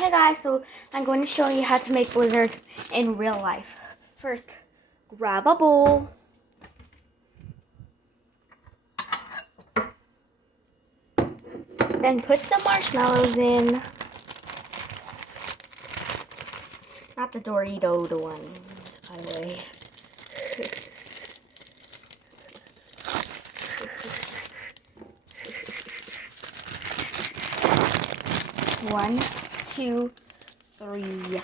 Hey guys, so I'm going to show you how to make blizzard in real life. First, grab a bowl. Then put some marshmallows in. Not the Dorito one, by the way. One, two, three,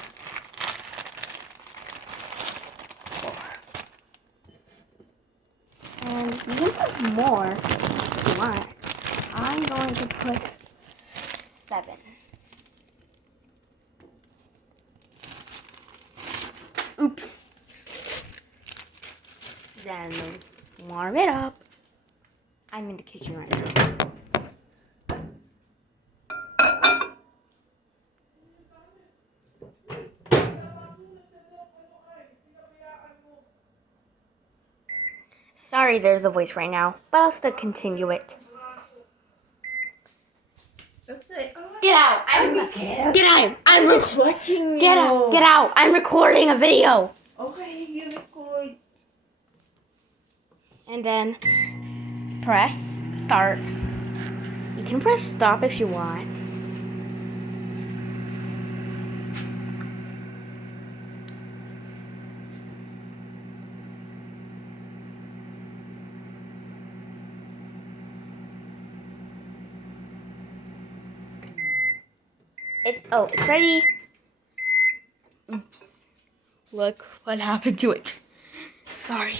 four. And you can put more if you want. I'm going to put 7. Oops. Then warm it up. I'm in the kitchen right now. Sorry there's a voice right now, but I'll still continue it. Get out! Get out! I'm just watching you. Get out! Get out! I'm recording a video. Okay, you record. And then press start. You can press stop if you want. It's ready. Oops. Look what happened to it. Sorry.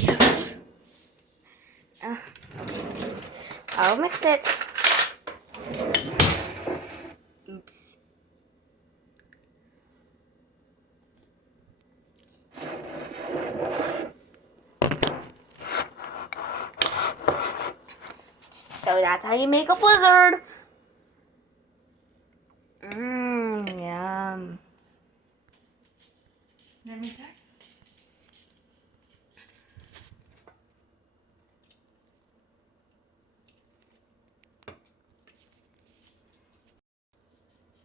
I'll mix it. Oops. So that's how you make a blizzard. Yum. Let me start.